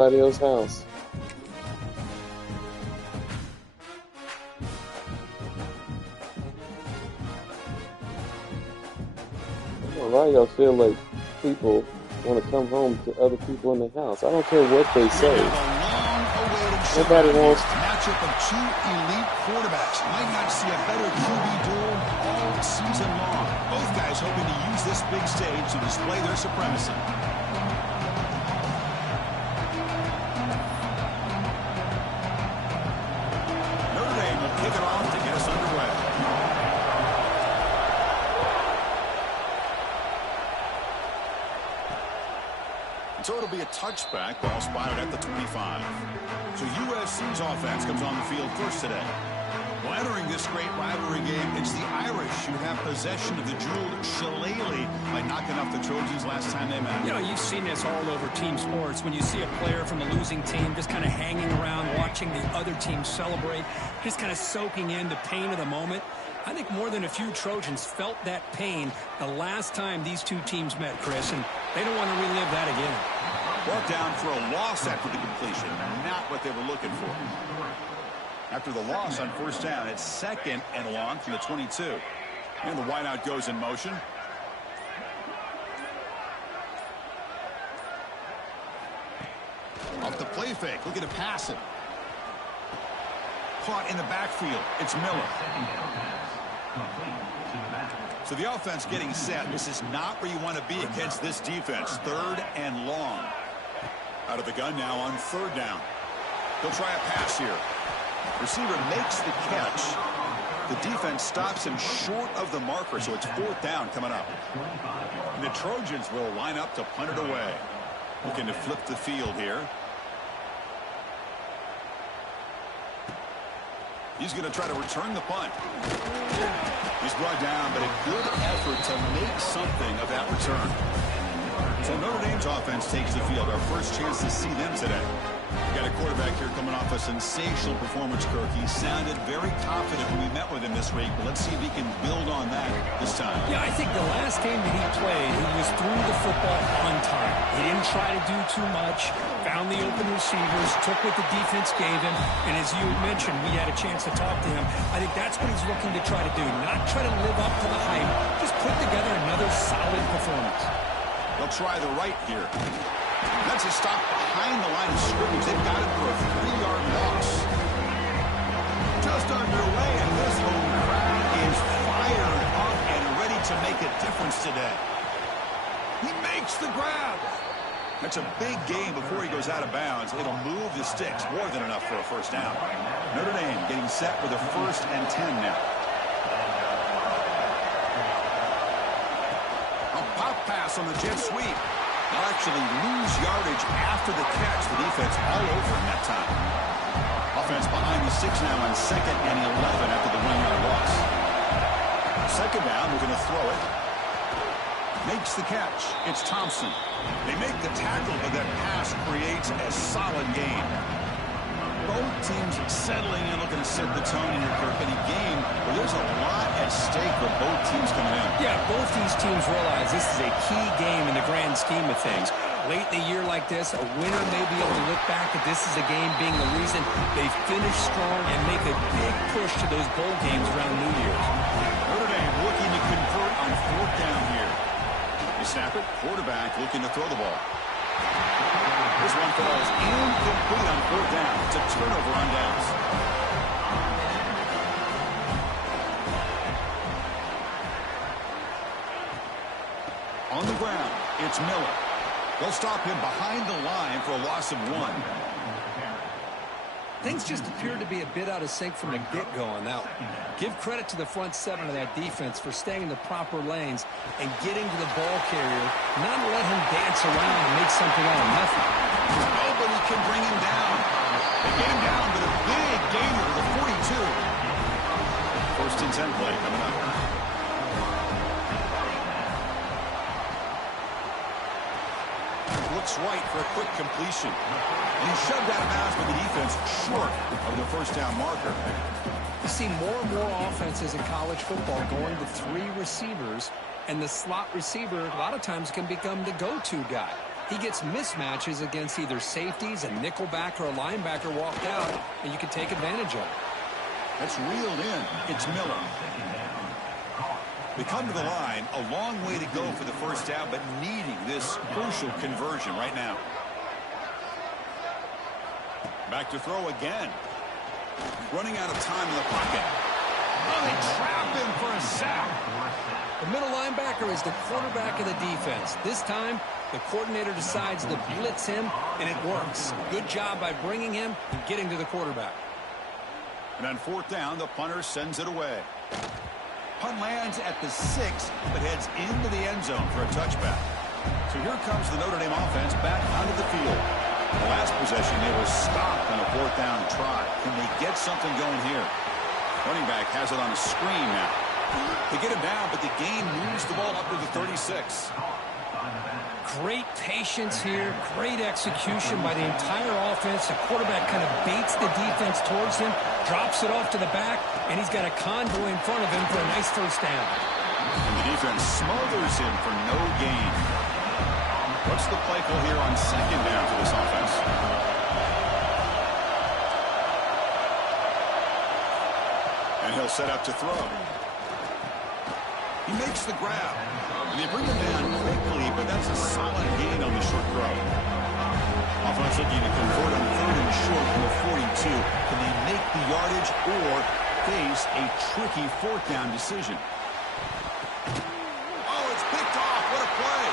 Somebody else's house. A lot of y'all feel like people want to come home to other people in the house. I don't care what they say. Nobody wants to. Matchup of two elite quarterbacks. Might not see a better QB duel all season long. Both guys hoping to use this big stage to display their supremacy. Notre Dame will kick it off to get us underway. So it'll be a touchback, ball spotted at the 25. So USC's offense comes on the field first today. Well, entering this great rivalry game, it's the Irish who have possession of the jeweled shillelagh by knocking off the Trojans last time they met. You know, you've seen this all over team sports. When you see a player from the losing team just kind of hanging around, watching the other team celebrate, just kind of soaking in the pain of the moment. I think more than a few Trojans felt that pain the last time these two teams met, Chris, and they don't want to relive that again. Brought down for a loss after the completion. Not what they were looking for. After the loss on first down, it's second and long from the 22. And the wideout goes in motion. Off the play fake, looking to pass it. Caught in the backfield. It's Miller. So the offense getting set. This is not where you want to be against this defense. Third and long. Out of the gun now on third down. He'll try a pass here. Receiver makes the catch. The defense stops him short of the marker, so it's fourth down coming up. And the Trojans will line up to punt it away. Looking to flip the field here. He's going to try to return the punt. He's brought down, but a good effort to make something of that return. So Notre Dame's offense takes the field. Our first chance to see them today. We've got a quarterback here coming off a sensational performance, Kirk. He sounded very confident when we met with him this week, but let's see if he can build on that this time. Yeah, I think the last game that he played, he was through the football on time. He didn't try to do too much, found the open receivers, took what the defense gave him, and as you mentioned, we had a chance to talk to him. I think that's what he's looking to try to do, not try to live up to the hype, just put together another solid performance. They'll try the right here. That's a stop behind the line of scrimmage. They've got him for a 3-yard loss. Just underway, and this home crowd is fired up and ready to make a difference today. He makes the grab. That's a big gain before he goes out of bounds. It'll move the sticks. More than enough for a first down. Notre Dame getting set for the 1st and 10 now. A pop pass on the jet sweep. They'll actually lose yardage after the catch. The defense all over him that time. Offense behind the 6 now on 2nd and 11 after the 1-yard loss. Second down, we're going to throw it. Makes the catch. It's Thompson. They make the tackle, but that pass creates a solid gain. Both teams settling in, looking to set the tone in your Kirk. In a game where there's a lot at stake with both teams coming in. Yeah, both these teams realize this is a key game in the grand scheme of things. Late in a year like this, a winner may be able to look back at this as a game being the reason they finish strong and make a big push to those bowl games around New Year's. Notre Dame looking to convert on 4th down here. They snap it. Quarterback looking to throw the ball. This one falls incomplete on 4th down. It's a turnover on downs. On the ground, it's Miller. They'll stop him behind the line for a loss of 1. Things just appeared to be a bit out of sync from the get-go on that one. Give credit to the front 7 of that defense for staying in the proper lanes and getting to the ball carrier, not let him dance around and make something out of nothing. Nobody can bring him down. They get him down, but a big gainer to the 42. 1st and 10 play coming up. Looks right for a quick completion. And he shoved out of bounds with the defense short of the 1st down marker. You see more and more offenses in college football going to 3 receivers, and the slot receiver a lot of times can become the go-to guy. he gets mismatches against either safeties, a nickelbacker, or a linebacker walked out, and you can take advantage of it. That's reeled in. It's Miller. They come to the line, a long way to go for the first down, but needing this crucial conversion right now. Back to throw again. Running out of time in the pocket. Oh, they trap him for a sack. The middle linebacker is the quarterback of the defense. This time, the coordinator decides to blitz him, and it works. Good job by bringing him and getting to the quarterback. And on fourth down, the punter sends it away. Punt lands at the 6, but heads into the end zone for a touchback. So here comes the Notre Dame offense back onto the field. The last possession, they were stopped on a fourth down try. Can they get something going here? Running back has it on a screen now. They get him down, but the game moves the ball up to the 36. Great patience here, great execution by the entire offense. The quarterback kind of baits the defense towards him, drops it off to the back, and he's got a convoy in front of him for a nice first down. And the defense smothers him for no gain. What's the play call here on second down for this offense? And he'll set up to throw. He makes the grab. And they bring him down quickly, but that's a solid gain on the short throw. Offense looking to convert on third and short from the 42. Can they make the yardage or face a tricky fourth down decision? Oh, it's picked off. What a play.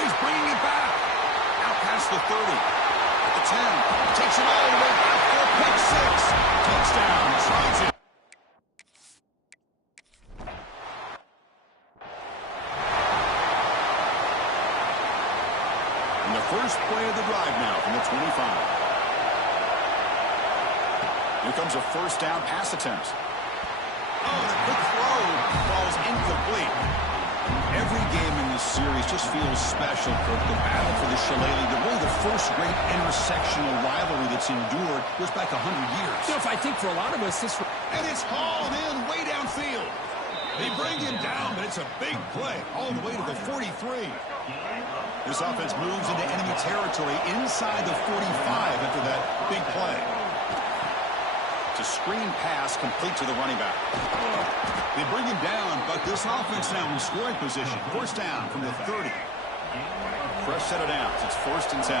He's bringing it back. Out past the 30. At the 10. Takes it all the way back for a pick six. Touchdown. Tries it. And the first play of the drive now from the 25. Here comes a first down pass attempt. Oh, the quick throw falls incomplete. Every game in this series just feels special for the battle for the Shillelagh. Really the first great intersectional rivalry that's endured goes back 100 years. You know, if I think for a lot of us, this... And it's hauled in way downfield. They bring him down, but it's a big play all the way to the 43. This offense moves into enemy territory inside the 45 after that big play. It's a screen pass complete to the running back. They bring him down, but this offense now in scoring position. First down from the 30. Fresh set of downs. It's first and 10.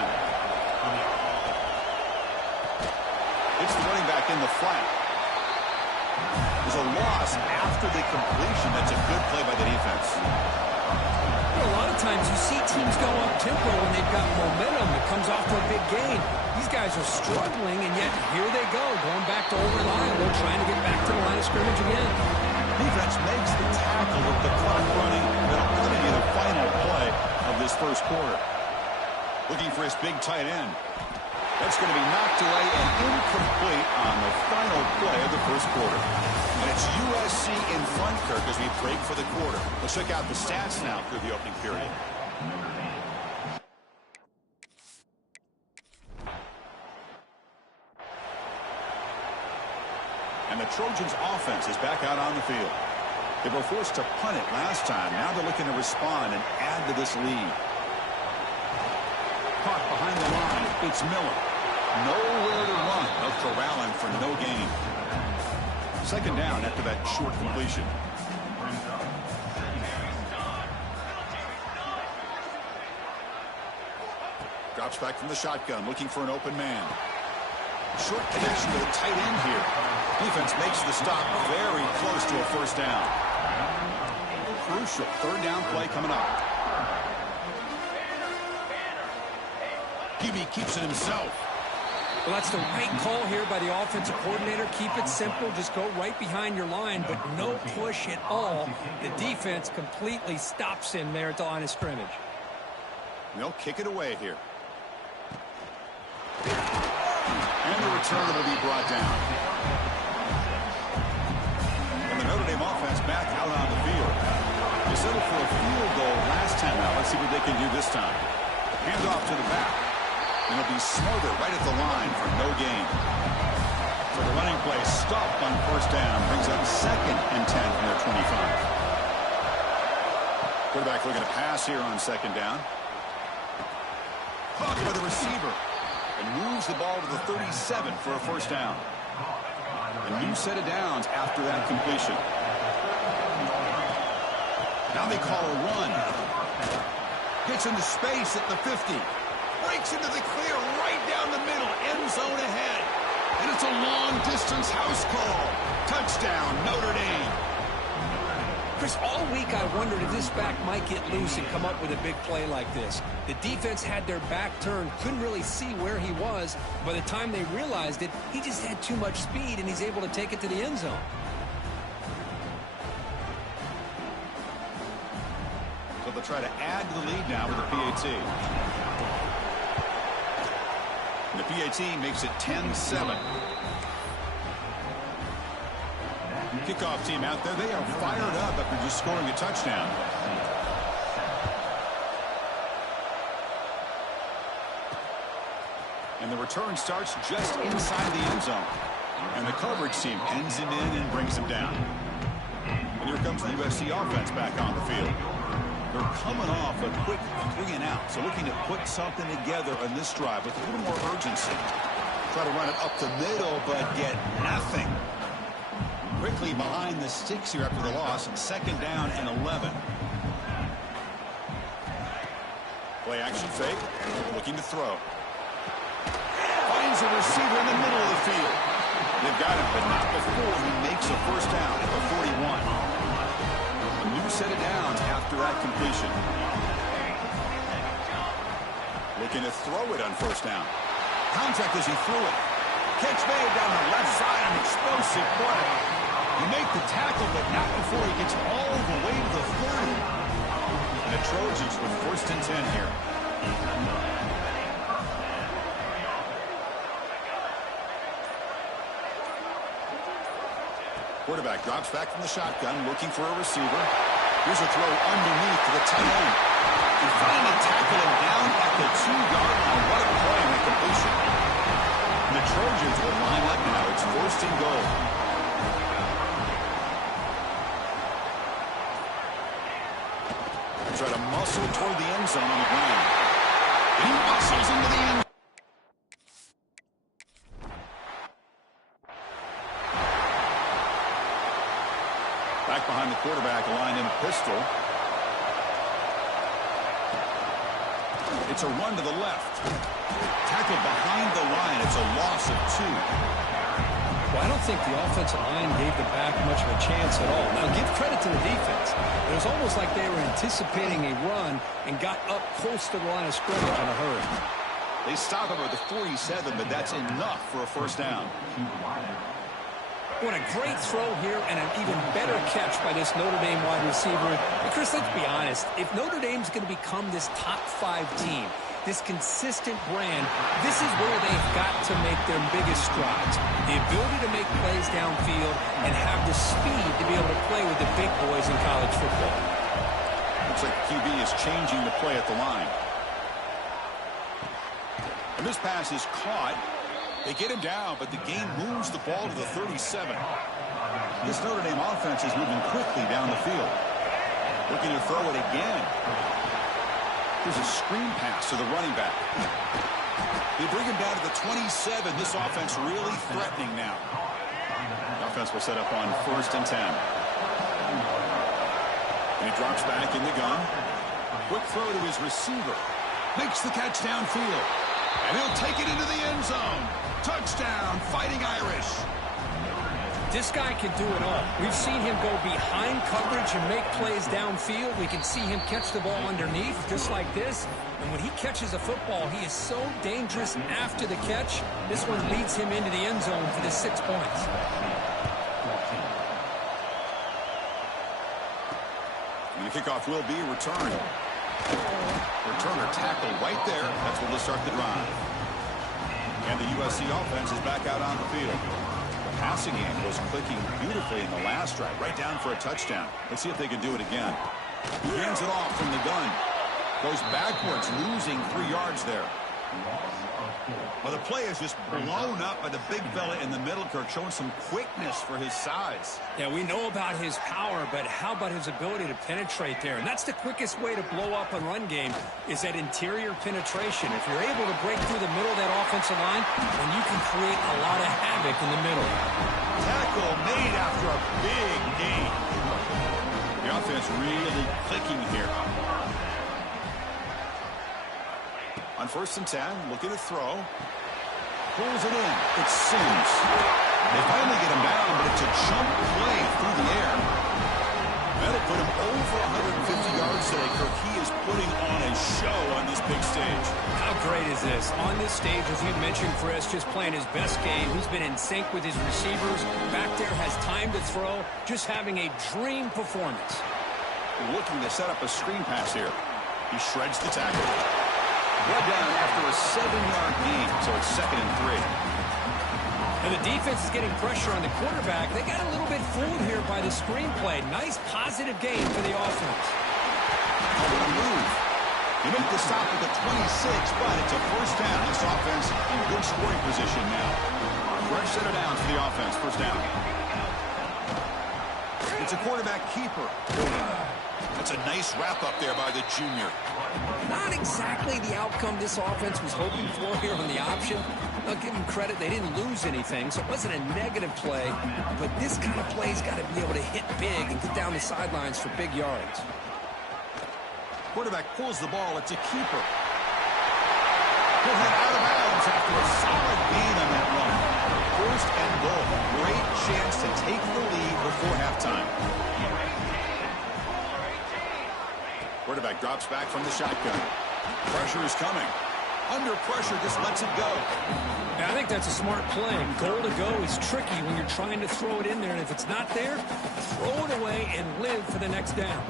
It's the running back in the flat. There's a loss after the completion. That's a good play by the defense. A lot of times you see teams go up tempo when they've got momentum that comes off to a big gain. These guys are struggling, and yet here they go, going back to old reliable, trying to get back to the line of scrimmage again. Defense makes the tackle with the clock running. That'll put it in the final play of this first quarter. Looking for his big tight end. That's going to be knocked away and incomplete on the final play of the first quarter. And it's USC in front, Kirk, as we break for the quarter. Let's check out the stats now through the opening period. And the Trojans' offense is back out on the field. They were forced to punt it last time. Now they're looking to respond and add to this lead. Caught behind the line. It's Miller. Nowhere to run. They'll corral him for no gain. Second down after that short completion. Drops back from the shotgun, looking for an open man. Short connection to the tight end here. Defense makes the stop very close to a first down. Crucial third down play coming up. QB keeps it himself. Well, that's the right call here by the offensive coordinator. Keep it simple. Just go right behind your line, but no push at all. The defense completely stops him there at the line of scrimmage. They'll kick it away here. And the return will be brought down. And the Notre Dame offense back out on the field. They settled for a field goal last time out. Let's see what they can do this time. Hand off to the back. And it'll be smothered right at the line for no gain. So the running play stopped on first down. Brings up second and 10 from their 25. Quarterback looking to pass here on second down. Caught by the receiver. And moves the ball to the 37 for a first down. A new set of downs after that completion. Now they call a run. Gets into space at the 50. Breaks into the clear right down the middle. End zone ahead. And it's a long-distance house call. Touchdown, Notre Dame. Chris, all week I wondered if this back might get loose and come up with a big play like this. The defense had their back turned, couldn't really see where he was. By the time they realized it, he just had too much speed, and he's able to take it to the end zone. So they'll try to add to the lead now with a PAT. And the PAT makes it 10-7. Kickoff team out there. They are fired up after just scoring a touchdown. And the return starts just inside the end zone. And the coverage team pens him in and brings him down. And here comes the USC offense back on the field. They're coming off a quick 3 and out. So looking to put something together on this drive with a little more urgency. Try to run it up the middle, but get nothing. Quickly behind the sticks here after the loss. Second down and 11. Play action fake. Looking to throw. Finds a receiver in the middle of the field. They've got him, but not before he makes a first down at the 41. A new set of downs after that completion. Looking to throw it on first down. Contact as he threw it. Catch made down the left side. An explosive play. You make the tackle, but not before he gets all the way to the 30. And the Trojans with first and 10 here. Quarterback drops back from the shotgun, looking for a receiver. Here's a throw underneath to the tight end. And finally tackle him down at the 2-yard line. What a play in the completion. And the Trojans will line up now. It's first and goal. Try to muscle toward the end zone on the ground. He muscles into the end. Back behind the quarterback, aligned in a pistol. It's a run to the left. Tackled behind the line. It's a loss of 2. Well, I don't think the offensive line gave the back much of a chance at all. Now, give credit to the defense. It was almost like they were anticipating a run and got up close to the line of scrimmage in a hurry. They stop him at the 47, but that's enough for a first down. What a great throw here and an even better catch by this Notre Dame wide receiver. But Chris, let's be honest. If Notre Dame's going to become this top 5 team, this consistent brand, this is where they've got to make their biggest strides. The ability to make plays downfield and have the speed to be able to play with the big boys in college football. Looks like QB is changing the play at the line. And this pass is caught. They get him down, but the game moves the ball to the 37. This Notre Dame offense is moving quickly down the field. Looking to throw it again. Here's a screen pass to the running back. They bring him down to the 27. This offense really threatening now. The offense will set up on first and 10. And he drops back in the gun. Quick throw to his receiver. Makes the catch downfield. And he'll take it into the end zone. Touchdown, Fighting Irish. This guy can do it all. We've seen him go behind coverage and make plays downfield. We can see him catch the ball underneath, just like this. And when he catches a football, he is so dangerous after the catch. This one leads him into the end zone for the 6 points. And the kickoff will be returned. Returner tackle right there. That's what will start the drive. And the USC offense is back out on the field. The passing game was clicking beautifully in the last drive, right down for a touchdown. Let's see if they can do it again. He hands it off from the gun. Goes backwards, losing 3 yards there. Well, the play is just blown up by the big fella in the middle, Kirk, showing some quickness for his size. Yeah, we know about his power, but how about his ability to penetrate there? And that's the quickest way to blow up a run game is that interior penetration. If you're able to break through the middle of that offensive line, then you can create a lot of havoc in the middle. Tackle made after a big gain. The offense really clicking here. On 1st and 10, looking to throw. Pulls it in. It's Sims. They finally get him down, but it's a jump play through the air. That'll put him over 150 yards today, Kirk. He is putting on a show on this big stage. How great is this? On this stage, as you mentioned, Chris, just playing his best game. He's been in sync with his receivers. Back there, has time to throw. Just having a dream performance. Looking to set up a screen pass here. He shreds the tackle. Brought down after a 7-yard gain, so it's 2nd and 3. And the defense is getting pressure on the quarterback. They got a little bit fooled here by the screenplay. Nice positive gain for the offense. Move. You make the stop at the 26, but it's a 1st down. This offense in good scoring position now. Fresh set of downs for the offense. 1st down. It's a quarterback keeper. That's a nice wrap-up there by the junior. Not exactly the outcome this offense was hoping for here on the option. I'll give them credit. They didn't lose anything, so it wasn't a negative play. But this kind of play's got to be able to hit big and get down the sidelines for big yards. Quarterback pulls the ball. It's a keeper. He'll head out of bounds after a solid gain on that run. 1st and goal. Great chance to take the lead before halftime. Quarterback drops back from the shotgun. Pressure is coming. Under pressure, just lets it go. Yeah, I think that's a smart play. Goal to go is tricky when you're trying to throw it in there, and if it's not there, throw it away and live for the next down.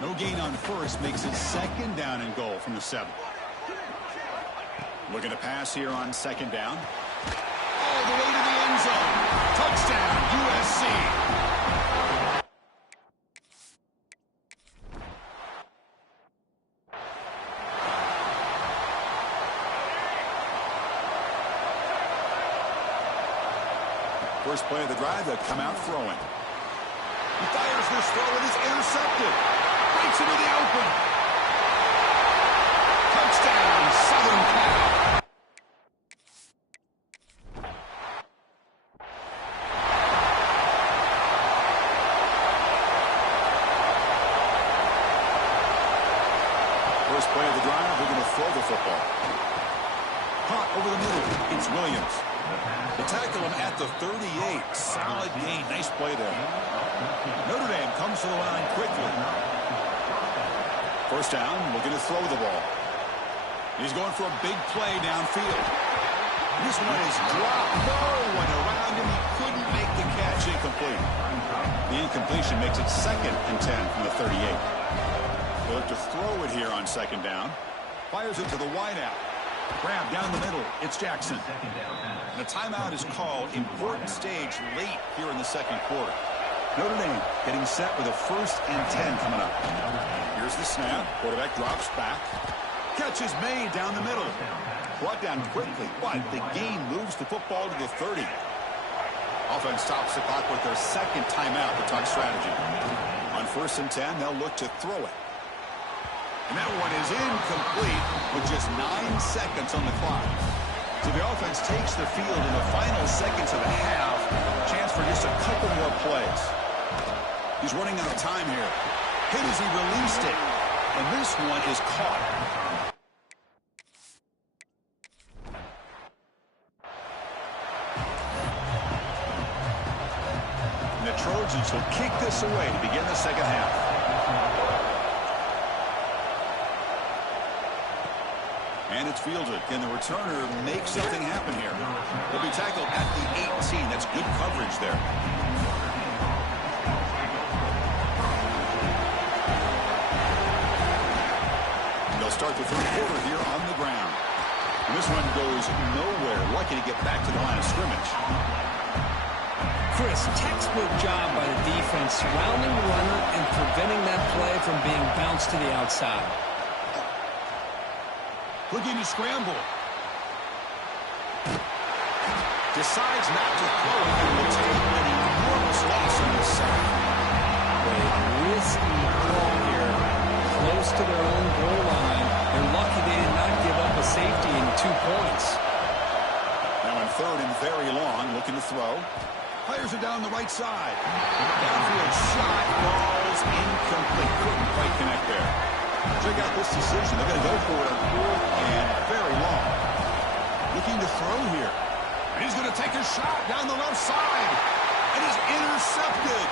No gain on 1st makes it 2nd down and goal from the 7. Looking to pass here on 2nd down. All the way to the end zone. Touchdown, USC. First play of the drive, they'll come out throwing. He fires this throw and is intercepted. Breaks into the open. Touchdown, Southern Cal. First play of the drive, they're going to throw the football. Caught over the middle. It's Williams. They tackle him at the 38. Solid gain. Nice play there. Notre Dame comes to the line quickly. 1st down, looking to throw the ball. He's going for a big play downfield. This one is dropped. No one around him. He couldn't make the catch. Incomplete. The incompletion makes it 2nd and 10 from the 38. They'll look to throw it here on 2nd down. Fires it to the wideout. Grab down the middle. It's Jackson. And a timeout is called. Important stage late here in the 2nd quarter. Notre Dame getting set with a 1st and 10 coming up. Here's the snap. Quarterback drops back. Catch is made down the middle. Brought down quickly, but the gain moves the football to the 30. Offense stops the clock with their 2nd timeout to talk strategy. On 1st and 10, they'll look to throw it. And that one is incomplete with just 9 seconds on the clock. So the offense takes the field in the final seconds of the half. Chance for just a couple more plays. He's running out of time here. Hit as he released it. And this one is caught. And the Trojans will kick this away to begin the 2nd half. And it's fielded. Can the returner make something happen here? He'll be tackled at the 18. That's good coverage there. They'll start the 3rd quarter here on the ground. And this one goes nowhere. Lucky to get back to the line of scrimmage. Chris, textbook job by the defense, surrounding the runner and preventing that play from being bounced to the outside. Looking to scramble. Decides not to throw it and will take an enormous loss on this sack. A risky call here, close to their own goal line. They're lucky they did not give up a safety in 2 points. Now in third and very long, looking to throw. Fires it down the right side. Downfield shot, balls incomplete. Couldn't quite connect there. Check out this decision. They're going to go for it on fourth and very long. Looking to throw here. And he's going to take a shot down the left side. And is intercepted.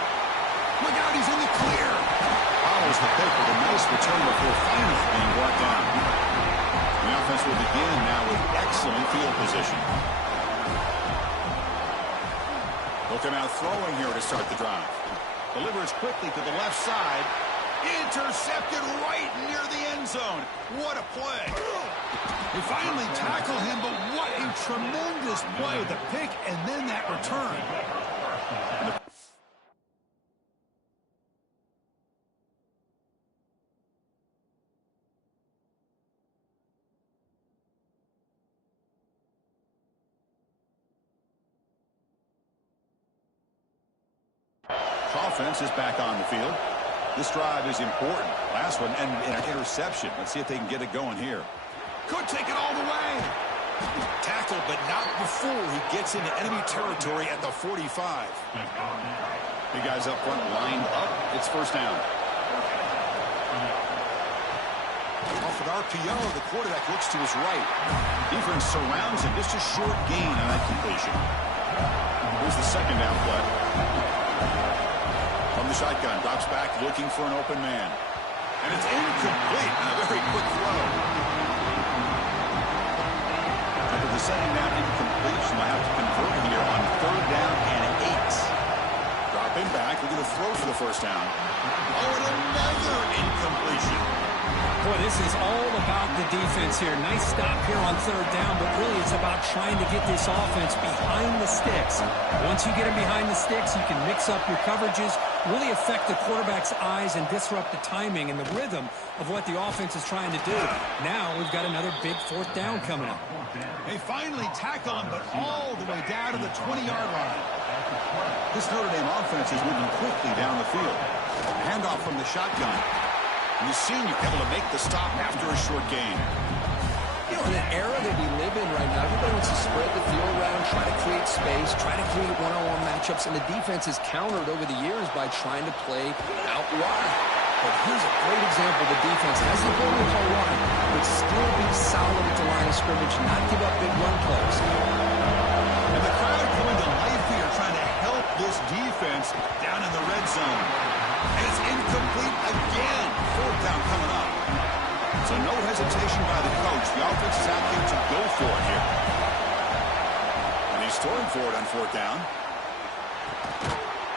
Look out, he's in the clear. Follows the pick with a nice return before finally being brought down. The offense will begin now with excellent field position. Looking out throwing here to start the drive. Delivers quickly to the left side. Intercepted right near the end zone. What a play. They finally tackle him, but what a tremendous play. The pick and then that return. Offense is back on the field. This drive is important. Last one and an interception. Let's see if they can get it going here. Could take it all the way. Tackled, but not before he gets into enemy territory at the 45. The guys up front lined up. It's first down. Off an RPO, the quarterback looks to his right. Defense surrounds him. Just a short gain on that completion. Here's the second down play. From the shotgun, drops back looking for an open man. And it's incomplete. A very quick throw. After the second down incompletion, they'll have to convert here on third down and 8. Dropping back, looking to throw for the first down. Oh, and another incompletion. Boy, this is all about the defense here. Nice stop here on third down, but really it's about trying to get this offense behind the sticks. Once you get them behind the sticks, you can mix up your coverages, really affect the quarterback's eyes and disrupt the timing and the rhythm of what the offense is trying to do. Now we've got another big fourth down coming up. They finally tackle him, but all the way down to the 20-yard line. This Notre Dame offense is moving quickly down the field. Handoff from the shotgun. And the senior able to make the stop after a short gain. You know, in the era that we live in right now, everybody wants to spread the field around, try to create space, try to create one-on-one matchups, and the defense is countered over the years by trying to play out wide. But here's a great example of the defense has the ability to play wide, but still be solid at the line of scrimmage, not give up big run plays. And the crowd coming to life here, trying to help this defense down in the red zone. And it's incomplete again. Fourth down coming up. So no hesitation by the coach. The offense is out there to go for it here. And he's throwing for it on fourth down.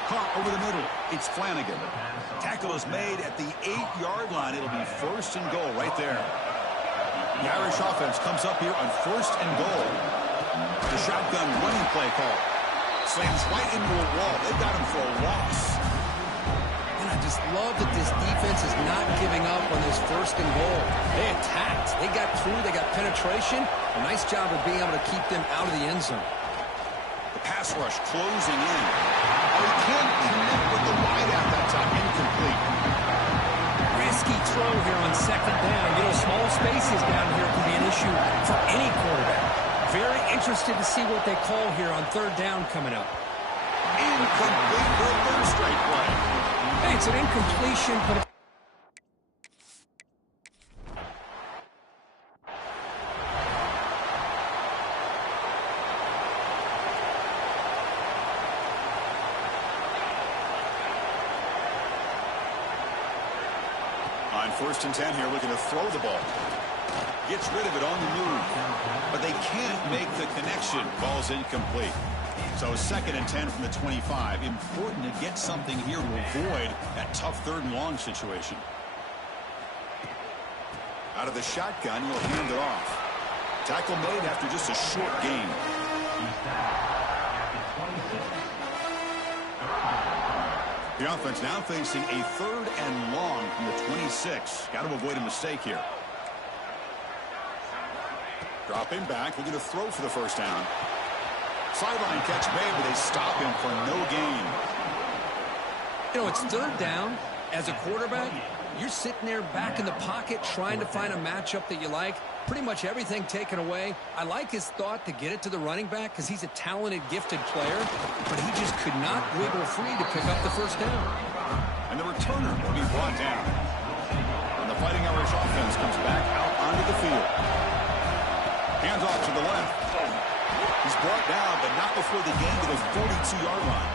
Caught over the middle. It's Flanagan. Tackle is made at the 8-yard line. It'll be first and goal right there. The Irish offense comes up here on first and goal. The shotgun running play call. Slams right into a wall. They've got him for a loss. I just love that this defense is not giving up on this first and goal. They attacked. They got through. They got penetration. A nice job of being able to keep them out of the end zone. The pass rush closing in. Oh, he can't connect with the wideout that time. Incomplete. Risky throw here on second down. You know, small spaces down here can be an issue for any quarterback. Very interested to see what they call here on third down coming up. Incomplete for a third straight play. Hey, it's an incompletion, but on first and 10 here, looking to throw the ball. Gets rid of it on the move. But they can't make the connection. Ball's incomplete. So second and 10 from the 25. Important to get something here to avoid that tough third and long situation. Out of the shotgun, he'll hand it off. Tackle made after just a short gain. The offense now facing a third and long from the 26. Got to avoid a mistake here. Dropping back, looking to throw for the first down. Sideline catch made, but they stop him for no gain. You know, it's third down. As a quarterback, you're sitting there back in the pocket trying to find a matchup that you like. Pretty much everything taken away. I like his thought to get it to the running back because he's a talented, gifted player, but he just could not wiggle free to pick up the first down. And the returner will be brought down. And the Fighting Irish offense comes back out onto the field. Hands off to the left. He's brought down, but not before the gain to the 42-yard line.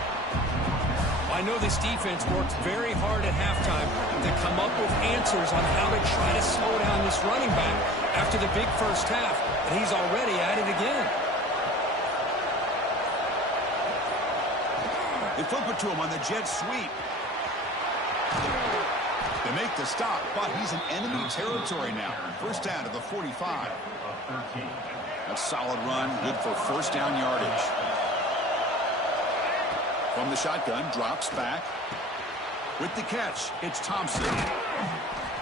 I know this defense worked very hard at halftime to come up with answers on how to try to slow down this running back after the big first half, and he's already at it again. They flip it to him on the jet sweep. They make the stop, but he's in enemy territory now. First down to the 45. A solid run, good for first down yardage. From the shotgun, drops back. With the catch, it's Thompson.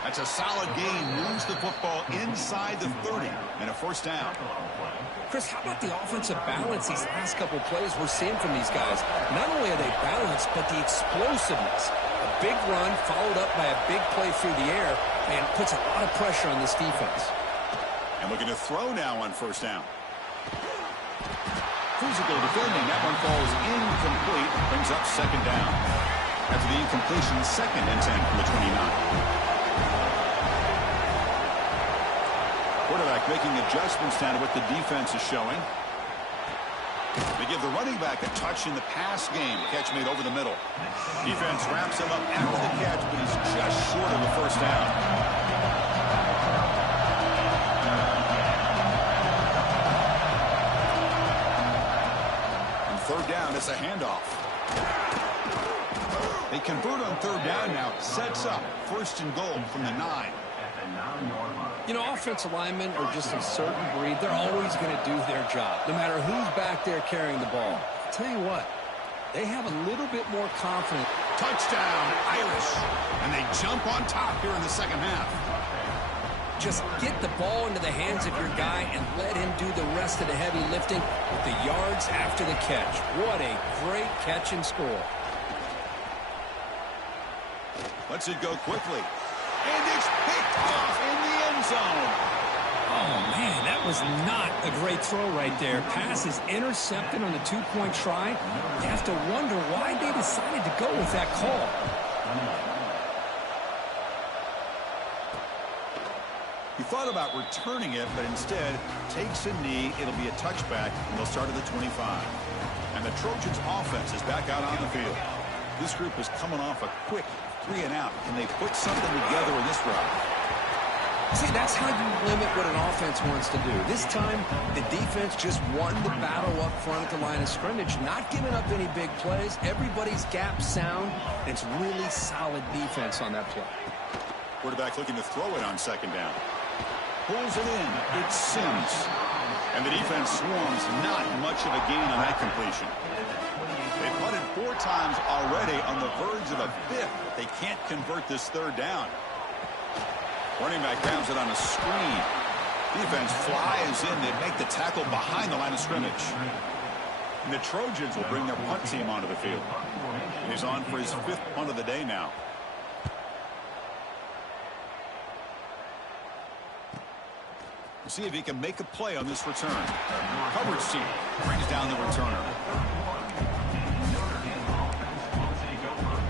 That's a solid gain, moves the football inside the 30, and a first down. Chris, how about the offensive balance these last couple plays we're seeing from these guys? Not only are they balanced, but the explosiveness. A big run followed up by a big play through the air, and puts a lot of pressure on this defense. And looking to throw now on first down. Physical defending. That one falls incomplete. Brings up second down. After the incompletion, second and 10 from the 29. Quarterback making adjustments down to what the defense is showing. They give the running back a touch in the pass game. Catch made over the middle. Defense wraps him up after the catch, but he's just short of the first down. Third down, it's a handoff. They convert on third down now. Sets up first and goal from the 9. You know, offensive linemen are just a certain breed. They're always going to do their job, no matter who's back there carrying the ball. I'll tell you what, they have a little bit more confidence. Touchdown, Irish. And they jump on top here in the second half. Just get the ball into the hands of your guy and let him do the rest of the heavy lifting with the yards after the catch. What a great catch and score. Lets it go quickly. And it's picked off in the end zone. Oh, man, that was not a great throw right there. Pass is intercepted on the two-point try. You have to wonder why they decided to go with that call. He thought about returning it, but instead takes a knee. It'll be a touchback, and they'll start at the 25. And the Trojans' offense is back out on the field. This group is coming off a quick 3-and-out. Can they put something together in this route? See, that's how you limit what an offense wants to do. This time, the defense just won the battle up front at the line of scrimmage, not giving up any big plays. Everybody's gap sound, and it's really solid defense on that play. Quarterback looking to throw it on second down. Pulls it in. It's Sims. And the defense swarms. Not much of a gain on that completion. They punted 4 times already, on the verge of a 5th. They can't convert this third down. Running back grabs it on a screen. Defense flies in. They make the tackle behind the line of scrimmage. And the Trojans will bring their punt team onto the field. And he's on for his 5th punt of the day now. We'll see if he can make a play on this return. Coverage team brings down the returner.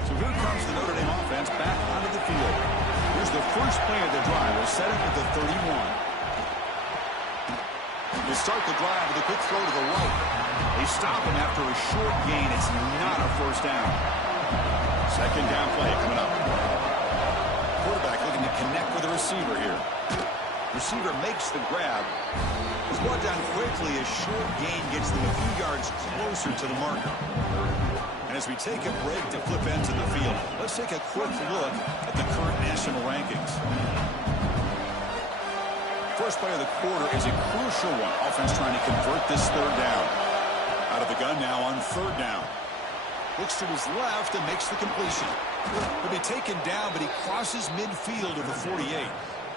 So here comes the Notre Dame offense back onto the field. Here's the first play of the drive. We'll set up at the 31. They start the drive with a quick throw to the right. They stop him after a short gain. It's not a first down. Second down play coming up. Quarterback looking to connect with the receiver here. Receiver makes the grab. He's brought down quickly. A short gain gets them a few yards closer to the marker. And as we take a break to flip ends in the field, let's take a quick look at the current national rankings. First play of the quarter is a crucial one. Offense trying to convert this third down. Out of the gun now on third down. Looks to his left and makes the completion. He'll be taken down, but he crosses midfield of the 48.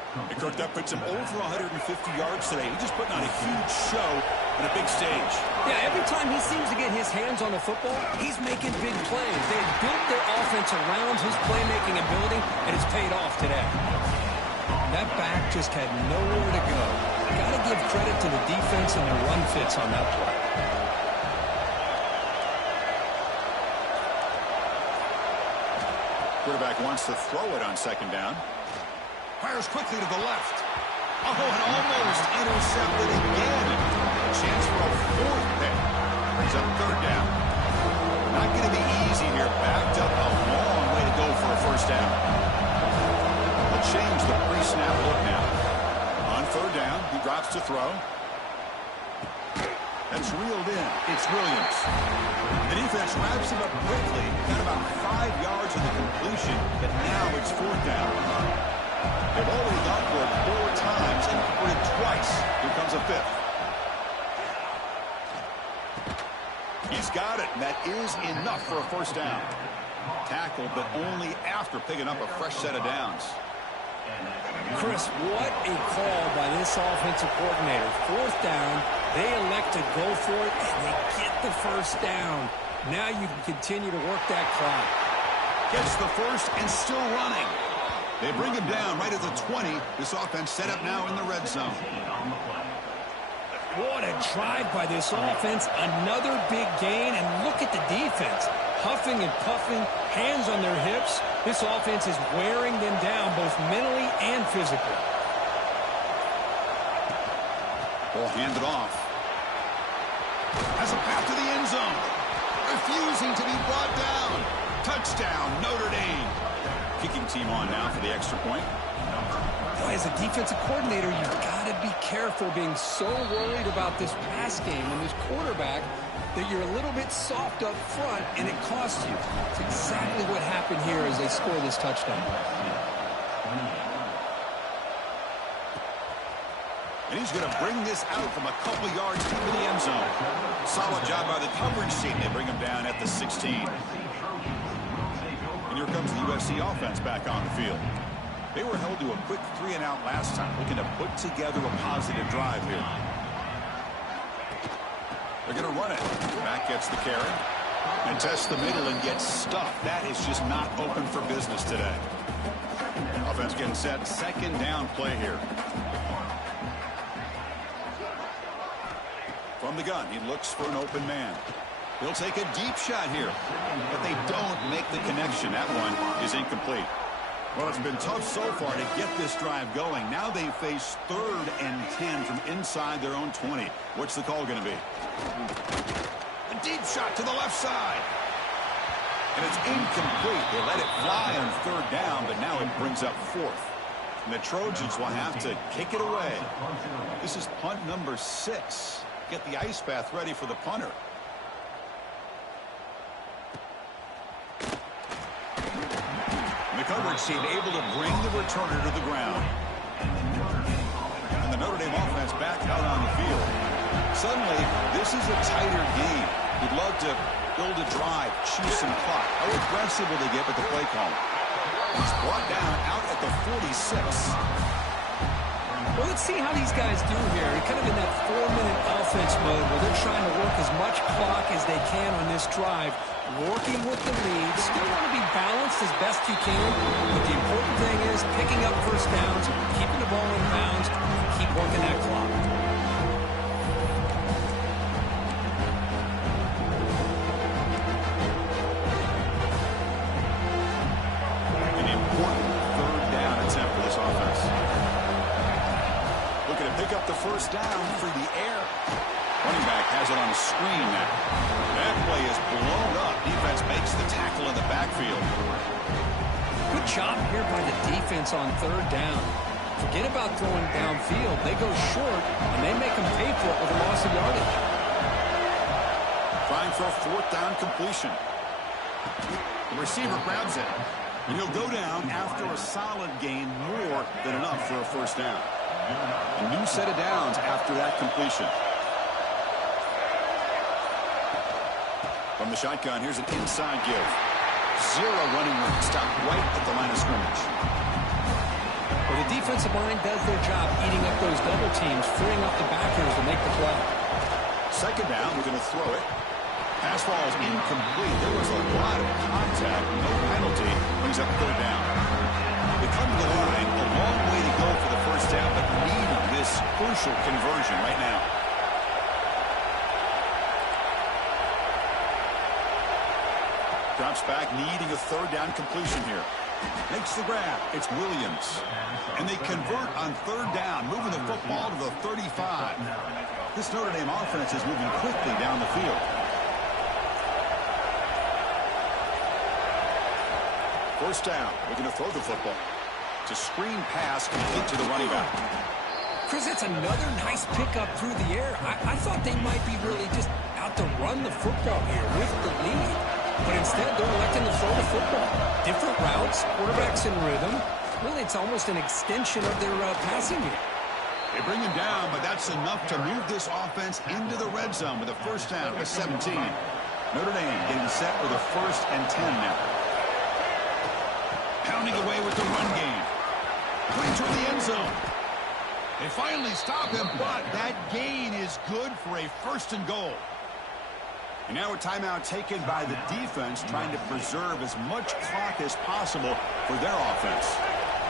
And Kirk, that puts him over 150 yards today. He's just putting on a huge show on a big stage. Yeah, every time he seems to get his hands on the football, he's making big plays. They built their offense around his playmaking ability, and it's paid off today. That back just had nowhere to go. Got to give credit to the defense and their run fits on that play. Quarterback wants to throw it on second down. Fires quickly to the left. Oh, and almost intercepted again. A chance for a fourth pick. Brings up third down. Not going to be easy here. Backed up a long way to go for a first down. They'll change the pre-snap look now. On third down, he drops to throw. That's reeled in. It's Williams. The defense wraps him up quickly. Got about 5 yards of the completion, but now it's fourth down. They've already gone for it 4 times and converted twice. Here comes a fifth. He's got it, and that is enough for a first down. Tackled, but only after picking up a fresh set of downs. Chris, what a call by this offensive coordinator. Fourth down, they elect to go for it, and they get the first down. Now you can continue to work that clock. Gets the first and still running. They bring him down right at the 20. This offense set up now in the red zone. What a drive by this offense. Another big gain, and look at the defense. Huffing and puffing, hands on their hips. This offense is wearing them down both mentally and physically. Ball handed off. Has a path to the end zone. Refusing to be brought down. Touchdown, Notre Dame. Kicking team on now for the extra point. Boy, as a defensive coordinator, you've got to be careful being so worried about this pass game and this quarterback that you're a little bit soft up front, and it costs you. It's exactly what happened here as they score this touchdown. And he's going to bring this out from a couple yards into the end zone. Solid job by the coverage team. They bring him down at the 16. And here comes the USC offense back on the field. They were held to a quick 3-and-out last time, looking to put together a positive drive here. They're going to run it. Back gets the carry. And tests the middle and gets stuffed. That is just not open for business today. Offense getting set. Second down play here. From the gun, he looks for an open man. He'll take a deep shot here. But they don't make the connection. That one is incomplete. Well, it's been tough so far to get this drive going. Now they face 3rd and 10 from inside their own 20. What's the call going to be? A deep shot to the left side. And it's incomplete. They let it fly on 3rd down, but now it brings up 4th. And the Trojans will have to kick it away. This is punt number 6. Get the ice bath ready for the punter. The coverage team able to bring the returner to the ground. And the Notre Dame offense back out on the field. Suddenly, this is a tighter game. You'd love to build a drive, choose some clock. How aggressive will they get with the play call? He's brought down out at the 46. Well, let's see how these guys do here. They're kind of in that 4-minute offense mode where they're trying to work as much clock as they can on this drive, working with the lead. Still want to be balanced as best you can, but the important thing is picking up first downs, keeping the ball in bounds, and keep working that clock. An important 3rd down attempt for this offense. Looking to pick up the first down through the air. Running back has it on a screen now. That play is blown up. Defense makes the tackle in the backfield. Good job here by the defense on 3rd down. Forget about throwing downfield. They go short, and they make them pay for it with a loss of yardage. Trying for a 4th down completion. The receiver grabs it. And he'll go down after a solid gain, more than enough for a first down. A new set of downs after that completion. From the shotgun, here's an inside give. 0 running room. Stopped right at the line of scrimmage. Well, the defensive line does their job eating up those double teams, freeing up the backers to make the play. Second down, we're going to throw it. Pass ball is incomplete. There was a lot of contact, no penalty. Brings up third down. They come to the line, a long way to go for the first down, but needing this crucial conversion right now. Drops back, needing a third down completion here. Makes the grab. It's Williams. And they convert on third down, moving the football to the 35. This Notre Dame offense is moving quickly down the field. First down, we're going to throw the football. It's a screen pass complete to the running back. Chris, it's another nice pickup through the air. I thought they might be really just out to run the football here with the lead. But instead, they're electing to throw the football. Different routes, quarterbacks in rhythm. Really, it's almost an extension of their passing game. They bring him down, but that's enough to move this offense into the red zone with a first down with 17. Notre Dame getting set for the 1st and 10 now. Pounding away with the run game. Going toward the end zone. They finally stop him, but that gain is good for a 1st and goal. And now a timeout taken by the defense, trying to preserve as much clock as possible for their offense.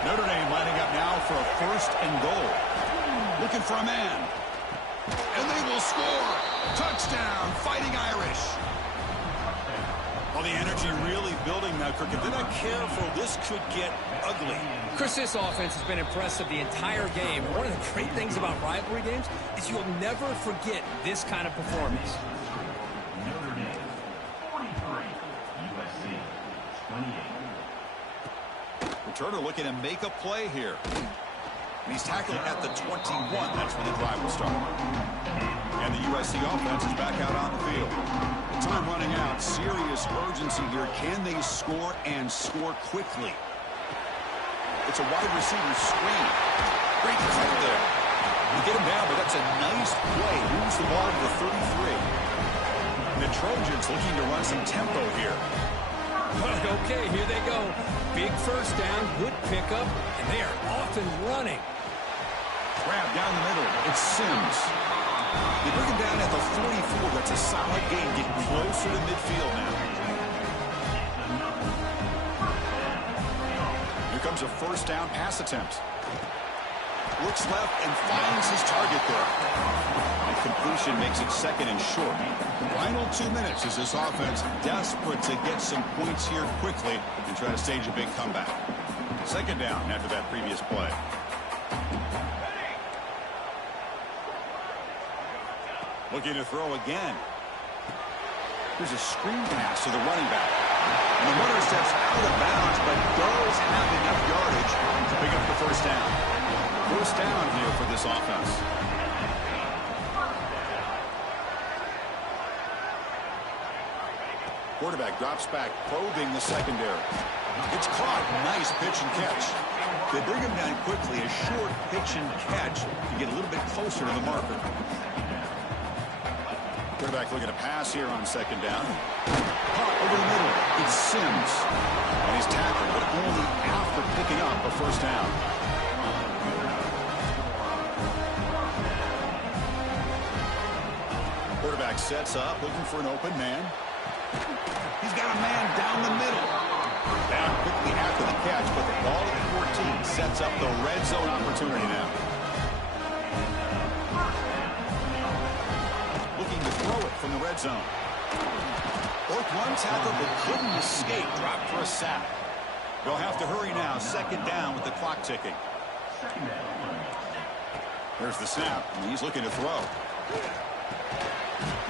Notre Dame lining up now for a 1st and goal. Looking for a man. And they will score. Touchdown, Fighting Irish. Well, the energy really building now, Kirk. If they're not careful, this could get ugly. Chris, this offense has been impressive the entire game. And one of the great things about rivalry games is you'll never forget this kind of performance. Notre Dame, 43, USC, 28. Returner looking to make a play here. And he's tackled at the 21. That's where the drive will start. And the USC offense is back out on the field. Time running out. Serious urgency here. Can they score and score quickly? It's a wide receiver screen. Great cut there. You get him down, but that's a nice play. Moves the ball to the 33. And the Trojans looking to run some tempo here. Okay, here they go. Big first down, good pickup, and they are off and running. Grab down the middle. It's Sims. They bring him down at the 44. That's a solid gain. Getting closer to midfield now. Here comes a first down pass attempt. Looks left and finds his target there. And completion makes it 2nd and short. Final 2 minutes as this offense desperate to get some points here quickly and try to stage a big comeback. 2nd down after that previous play. Looking to throw again. Here's a screen pass to the running back. And the runner steps out of bounds, but does have enough yardage to pick up the first down. First down here for this offense. Quarterback drops back, probing the secondary. It's caught. Nice pitch and catch. They bring him down quickly. A short pitch and catch to get a little bit closer to the marker. Quarterback looking to pass here on 2nd down. Caught over the middle. It's Sims. And he's tackled, but only after picking up a first down. Quarterback sets up, looking for an open man. He's got a man down the middle. Down quickly after the catch, but the ball at the 14 sets up the red zone opportunity now. Looking to throw it from the red zone. Both one tackle, but couldn't escape. Dropped for a sack. They'll have to hurry now. 2nd down with the clock ticking. There's the snap, and he's looking to throw.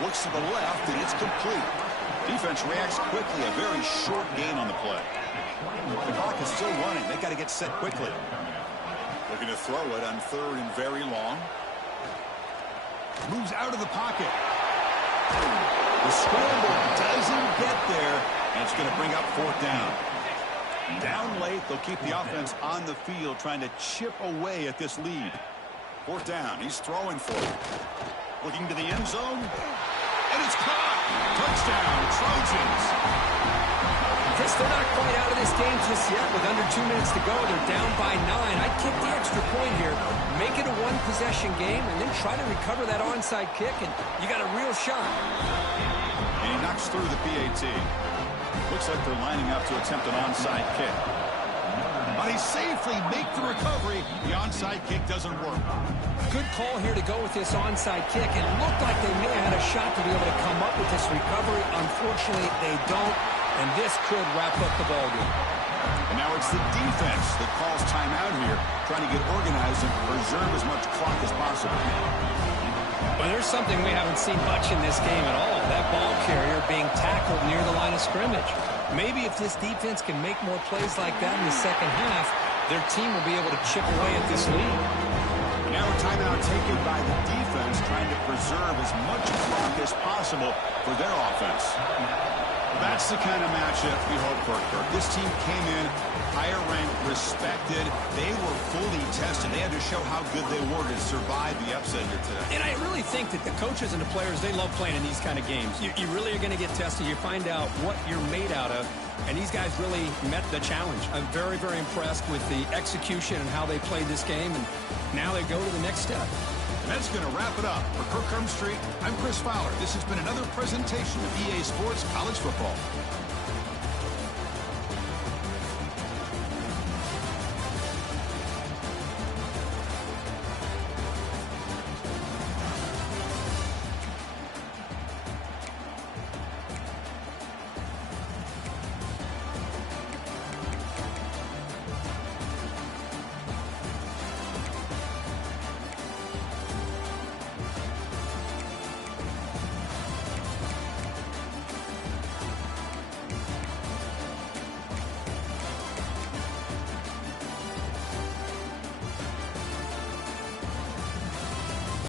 Looks to the left, and it's complete. Defense reacts quickly. A very short gain on the play. The clock is still running. They got to get set quickly. Looking to throw it on 3rd and very long. Moves out of the pocket. The scramble doesn't get there, and it's going to bring up 4th down. Down late, they'll keep the offense on the field, trying to chip away at this lead. 4th down. He's throwing for it. Looking to the end zone. And it's caught. Touchdown, Trojans. Guess they're not quite out of this game just yet. With under 2 minutes to go, they're down by 9. I'd kick the extra point here, make it a one-possession game, and then try to recover that onside kick, and you got a real shot. And he knocks through the PAT. Looks like they're lining up to attempt an onside kick. But he safely make the recovery. The onside kick doesn't work. Good call here to go with this onside kick. It looked like they may have had a shot to be able to come up with this recovery. Unfortunately, they don't, and this could wrap up the ballgame. And now it's the defense that calls timeout here, trying to get organized and preserve as much clock as possible. Well, there's something we haven't seen much in this game at all. That ball carrier being tackled near the line of scrimmage. Maybe if this defense can make more plays like that in the second half, their team will be able to chip away at this lead. Now a timeout taken by the defense, trying to preserve as much clock as possible for their offense. That's the kind of matchup we hope for, Kirk. This team came in higher ranked, respected. They were fully tested. They had to show how good they were to survive the upset here today. And I really think that the coaches and the players, they love playing in these kind of games. You really are going to get tested. You find out what you're made out of. And these guys really met the challenge. I'm very, very impressed with the execution and how they played this game. And now they go to the next step. And that's going to wrap it up. For Kirk Street, I'm Chris Fowler. This has been another presentation of EA Sports College Football.